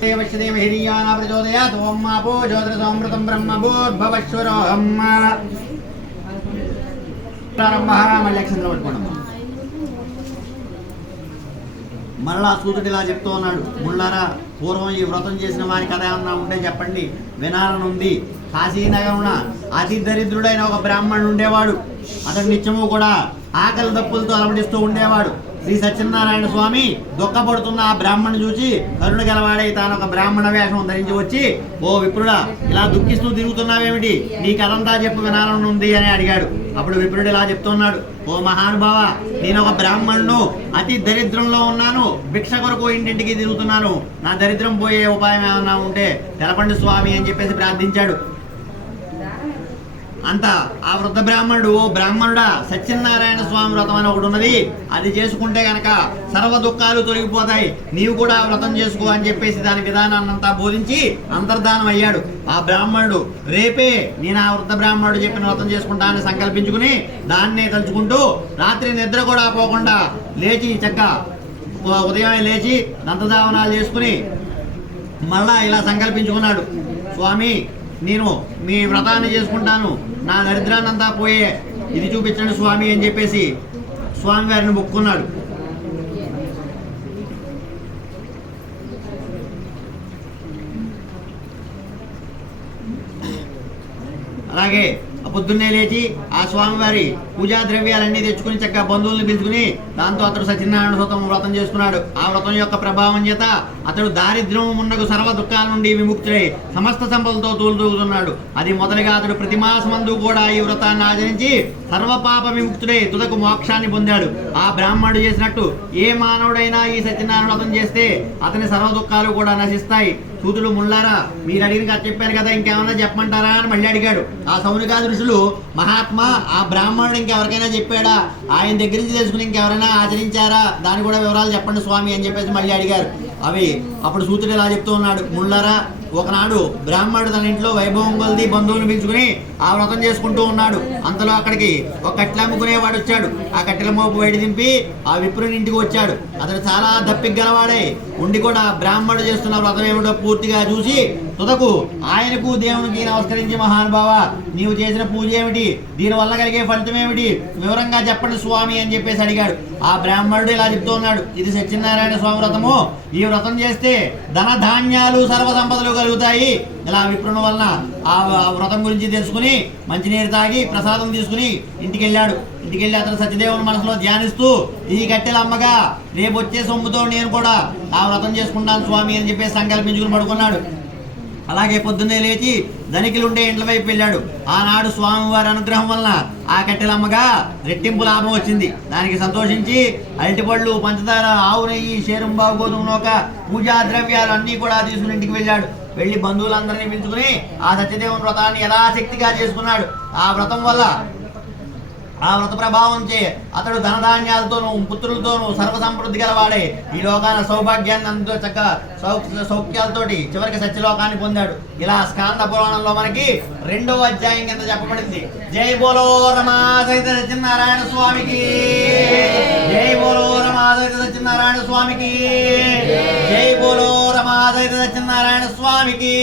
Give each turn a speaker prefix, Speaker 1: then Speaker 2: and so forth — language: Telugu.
Speaker 1: దేవశ్దేవ హిరియాన ప్రచోదయాత్ ఓం మాపో జ్యోతిరసోమృతం బ్రహ్మ భూద్భవశ్వరోహం ప్రారంభ మళ్ళీ అక్షంతలు పట్టుకోండి మరలా సూతుడు ఇలా చెప్తూ ఉన్నాడు ముళ్ళారా పూర్వం ఈ వ్రతం చేసిన వారి కథ ఏమన్నా ఉంటే చెప్పండి. వినాలనుంది. కాశీనగరున అతి దరిద్రుడైన ఒక బ్రాహ్మణుడు ఉండేవాడు. అతడు నిత్యము కూడా ఆకలి దప్పులతో అలమటిస్తూ ఉండేవాడు. శ్రీ సత్యనారాయణ స్వామి దుఃఖపడుతున్న ఆ బ్రాహ్మణ్ చూసి కరుణ గలవాడై తాను ఒక బ్రాహ్మణ వేషం ధరించి వచ్చి ఓ విప్రుడా ఇలా దుఃఖిస్తూ తిరుగుతున్నావేమిటి? నీ కథంతా చెప్పు వినాలనుంది అని అడిగాడు. అప్పుడు విప్రుడు ఇలా చెప్తున్నాడు ఓ మహానుభావ నేను ఒక బ్రాహ్మణుడు అతి దరిద్రంలో ఉన్నాను భిక్ష కొరకు ఇంటింటికి తిరుగుతున్నాను. నా దరిద్రం పోయే ఉపాయం ఏమన్నా ఉంటే తెలపండి స్వామి అని చెప్పేసి ప్రార్థించాడు. అంత ఆ వృద్ధ బ్రాహ్మణుడు ఓ బ్రాహ్మణుడా సత్యనారాయణ స్వామి వ్రతం అని ఒకటి ఉన్నది. అది చేసుకుంటే గనక సర్వ దుఃఖాలు తొలగిపోతాయి. నీవు కూడా వ్రతం చేసుకో అని చెప్పేసి దాని విధానాన్ని అంతా బోధించి అంతర్ధానం అయ్యాడు. ఆ బ్రాహ్మణుడు రేపే నేను ఆ వృద్ధ బ్రాహ్మణుడు చెప్పిన వ్రతం చేసుకుంటానని సంకల్పించుకుని దాన్నే తలుచుకుంటూ రాత్రి నిద్ర కూడా పోకుండా లేచి చక్క ఉదయమే లేచి దంతధావనాలు చేసుకుని మళ్ళా ఇలా సంకల్పించుకున్నాడు. స్వామి నేను మీ వ్రతాన్ని చేసుకుంటాను. నా దరిద్రాన్నంతా పోయే. ఇది చూపించండి స్వామి అని చెప్పేసి స్వామివారిని మొక్కున్నాడు. అలాగే పొద్దున్నే లేచి ఆ స్వామివారి పూజా ద్రవ్యాలన్నీ తెచ్చుకుని చక్కగా బంధువుల్ని పిలుచుకుని దాంతో అతడు సత్యనారాయణ వ్రతం వ్రతం చేసుకున్నాడు. ఆ వ్రతం యొక్క ప్రభావం చేత అతడు దారిద్ర్యం ఉన్నకు సర్వ దుఃఖాల నుండి విముక్తుడై సమస్త సంపదలతో తూలుతూగుతున్నాడు. అది మొదలుగా అతడు ప్రతి మాసమందు కూడా ఈ వ్రతాన్ని ఆచరించి సర్వపాప విముక్తుడై తుదకు మోక్షాన్ని పొందాడు. ఆ బ్రాహ్మణుడు చేసినట్టు ఏ మానవుడైనా ఈ సత్యనారాయణ వ్రతం చేస్తే అతని సర్వ దుఃఖాలు కూడా నశిస్తాయి. సూదులు ముళ్ళారా మీరు అడిగిన కథ చెప్పాను కదా ఇంకేమన్నా చెప్పమంటారా అని మళ్ళీ అడిగాడు. ఆ సౌనికా ఋషులు మహాత్మా ఆ బ్రాహ్మణుడు ఇంకెవరికైనా చెప్పాడా? ఆయన దగ్గర నుంచి తెలుసుకుని ఇంకెవరైనా ఆచరించారా? దాని కూడా వివరాలు చెప్పండి స్వామి అని చెప్పేసి మళ్ళీ అడిగారు. అవి అప్పుడు సూతుడు ఇలా చెప్తూ ఉన్నాడు ముళ్ళారా ఒకనాడు బ్రాహ్మణుడు తన ఇంట్లో వైభవం కొలది బంధువుని పిలుచుకుని ఆ వ్రతం చేసుకుంటూ ఉన్నాడు. అంతలో అక్కడికి ఒక కట్టెలు అమ్ముకునేవాడు వచ్చాడు. ఆ కట్టెల మోపు బయట దింపి ఆ విప్రుని ఇంటికి వచ్చాడు. అతడు చాలా దప్పిక గలవాడే ఉండి కూడా బ్రాహ్మణుడు చేస్తున్న వ్రతం ఏమిటో పూర్తిగా చూసి తుదకు ఆయనకు దేవునికి నమస్కరించి మహానుభావ నీవు చేసిన పూజ ఏమిటి? దీని వల్ల కలిగే ఫలితం ఏమిటి? వివరంగా చెప్పండి స్వామి అని చెప్పేసి అడిగాడు. ఆ బ్రాహ్మణుడు ఇలా చెప్తూ ఉన్నాడు ఇది సత్యనారాయణ స్వామి వ్రతము. ఈ వ్రతం చేస్తే ధన ధాన్యాలు సర్వ సంపదలు కలుగుతాయి. ఇలా విప్రుని వలన ఆ ఆ వ్రతం గురించి తెలుసుకుని మంచినీరు తాగి ప్రసాదం తీసుకుని ఇంటికి వెళ్ళాడు ఇంటికి వెళ్ళి అతను సత్యదేవుని మనసులో ధ్యానిస్తూ ఈ కట్టెల అమ్మగా రేపు వచ్చే సొమ్ముతో నేను కూడా ఆ వ్రతం చేసుకుంటాను స్వామి అని చెప్పేసి సంకల్పించుకుని పడుకున్నాడు. అలాగే పొద్దున్నే లేచి ధనికులుండే ఇండ్ల వైపు వెళ్ళాడు. ఆనాడు స్వామివారి అనుగ్రహం వలన ఆ కట్టెలమ్మగా రెట్టింపు లాభం వచ్చింది. దానికి సంతోషించి అరటిపళ్ళు పంచదార ఆవు నెయ్యి షేరుంబావు గోధుమ నూక పూజా ద్రవ్యాలు అన్నీ కూడా తీసుకుని ఇంటికి వెళ్ళాడు. వెళ్ళి బంధువులందరినీ పిలుచుకుని ఆ సత్యదేవుని వ్రతాన్ని యథాశక్తిగా చేసుకున్నాడు. ఆ వ్రతం వల్ల ఆ వ్రత ప్రభావం చే అతడు ధనధాన్యాలతోనూ పుత్రులతోనూ సర్వ సమృద్ధి గలవాడే. ఈ లోకాన సౌభాగ్యాన్ని అంతో చక్క సౌ సౌఖ్యాలతోటి చివరికి సత్యలోకాన్ని పొందాడు. ఇలా స్కాంద పురాణంలో మనకి రెండవ అధ్యాయం కింద చెప్పబడింది. జై బోలో రమా సహిత సత్యనారాయణ స్వామికి. జై బోలో రమా సహిత సత్యనారాయణ స్వామికి. జై బోలో రమా సహిత సత్యనారాయణ స్వామికి.